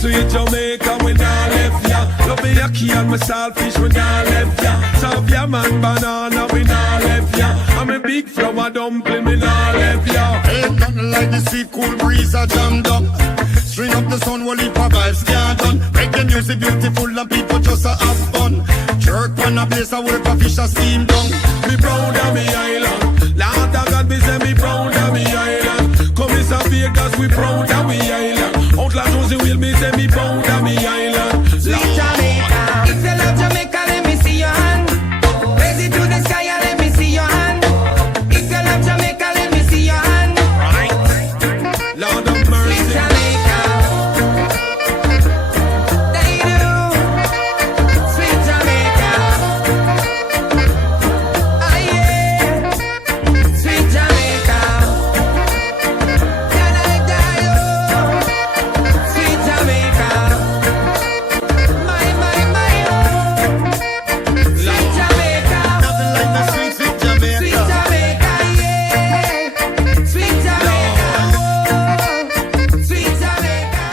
Sweet Jamaica, we nah left ya. Love me yaki and my saltfish, we nah left ya. Serve ya man banana, we nah left ya. I'm a big flour dumpling, we nah left ya. Ain't nothing like the sea cool breeze a jammed up. String up the sun, while it vibes can't done. Reggae music beautiful and people just a have fun. Jerk on a place a work a fish a steam down. Me proud of me island. Lord of God, me say me proud of me island. Come is a Vegas, we proud of me island. Outlaw Josie will me say me proud of me island. Sweet Jamaica, if you love Jamaica, let me see your hand. Raise it to the sky and let me see your hand. If you love Jamaica, let me see your hand. Lord of mercy. Sweet Jamaica, they do. Sweet Jamaica, ah yeah. Sweet Jamaica, can I die? Oh, sweet Jamaica, my oh. Sweet Jamaica, Nothing like the sweet, sweet Jamaica. sweet Jamaica, yeah. Sweet Jamaica, oh. Sweet Jamaica,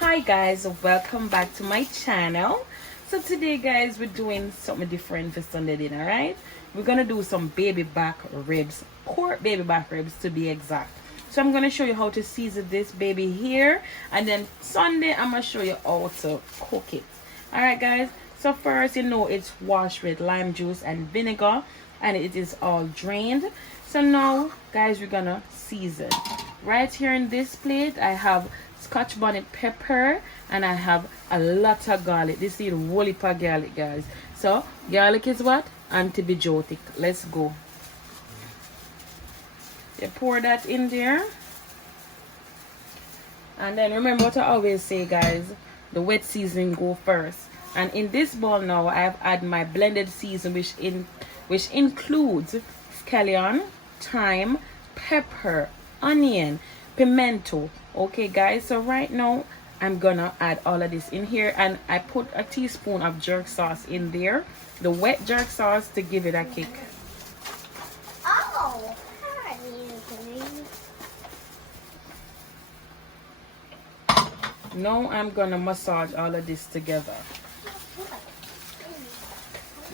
Hi guys, welcome back to my channel. So today guys, we're doing something different for Sunday dinner, right? We're gonna do some baby back ribs, pork baby back ribs to be exact. So I'm gonna show you how to season this baby here, and then Sunday I'm gonna show you how to cook it. All right guys, so first, you know, it's washed with lime juice and vinegar, and it is all drained. So now guys, we're gonna season. Right here in this plate I have Scotch bonnet pepper, and I have a lot of garlic. This is a whole heap of garlic, guys. So garlic is what? Antibiotic. Let's go. You pour that in there, and then remember what I always say, guys, the wet seasoning go first. And in this bowl now I have added my blended season, which includes scallion, thyme, pepper, onion, pimento. Okay guys, so right now I'm gonna add all of this in here, and I put a teaspoon of jerk sauce in there, the wet jerk sauce, to give it a kick. Oh, Now I'm gonna massage all of this together.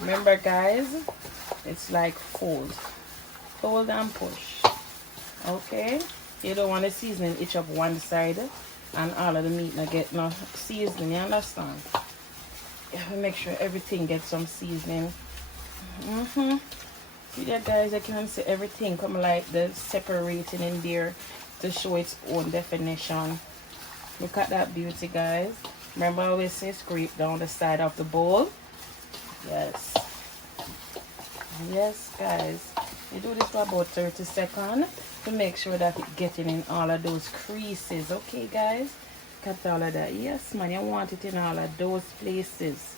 Remember guys, it's like fold and push. Okay, you don't want the seasoning itch up one side and all of the meat not get no seasoning, you understand? You have to make sure everything gets some seasoning. See that guys, I can see everything come like the separating in there to show its own definition. Look at that beauty guys. Remember I always say scrape down the side of the bowl. Yes. Yes guys, you do this for about 30 seconds to make sure that it's getting in all of those creases. Okay guys, look at all of that. Yes man, you want it in all of those places,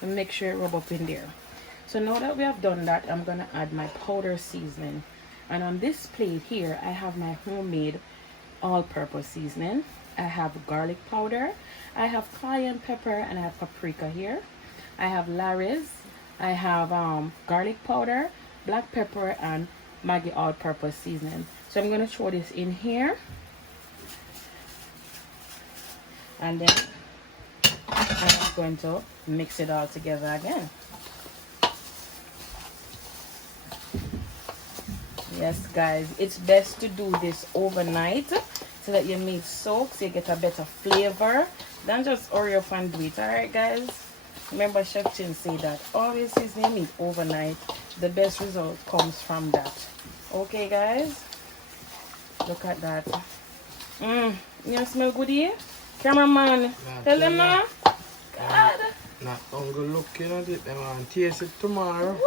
and make sure it rub up in there. So now that we have done that, I'm gonna add my powder seasoning, and on this plate here I have my homemade all-purpose seasoning. I have garlic powder, I have cayenne pepper, and I have paprika here. I have Larry's, I have garlic powder, black pepper, and Maggi all-purpose seasoning. So I'm going to throw this in here, and then I'm going to mix it all together again. Yes guys, it's best to do this overnight so that your meat soaks, so you get a better flavor than just hurry up and do it. Alright guys, remember Chef Chin say that always season your meat overnight. The best result comes from that. Okay guys, look at that. You smell good here? Cameraman, tell them now. God. Not gonna look at it, they want to taste it tomorrow.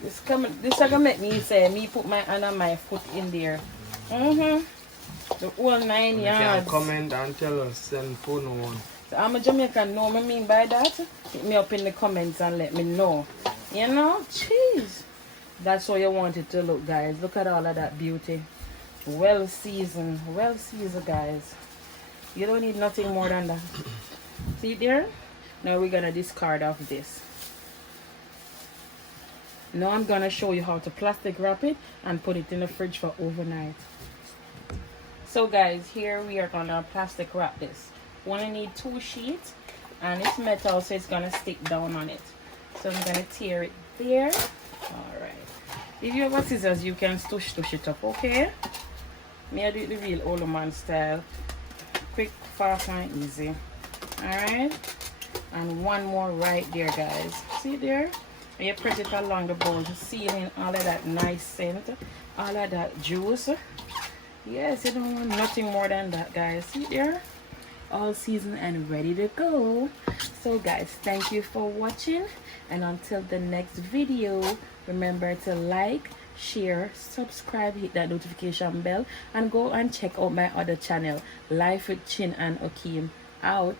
This is gonna make me say me put my hand and my foot in there. The whole 9 You yards. can comment and tell us, send phone one. So I'm a Jamaican, know what I mean by that? Hit me up in the comments and let me know. You know? Jeez. That's how you want it to look, guys. Look at all of that beauty. Well seasoned. Well seasoned, guys. You don't need nothing more than that. See there? Now we're going to discard off this. Now I'm going to show you how to plastic wrap it and put it in the fridge for overnight. So guys, here we are gonna plastic wrap this. Only need 2 sheets, and it's metal, so it's gonna stick down on it. So I'm gonna tear it there. All right. If you have a scissors, you can stush it up. Okay. Me I do it the real old man style. Quick, fast, and easy. All right. And one more right there, guys. See there? And you press it along the bowl, sealing all of that nice scent, all of that juice. Yes, you don't want nothing more than that, guys. See there? All seasoned and ready to go. So guys, thank you for watching, and until the next video, remember to like, share, subscribe, hit that notification bell, and go and check out my other channel, Life with Chin and Okeem. Out.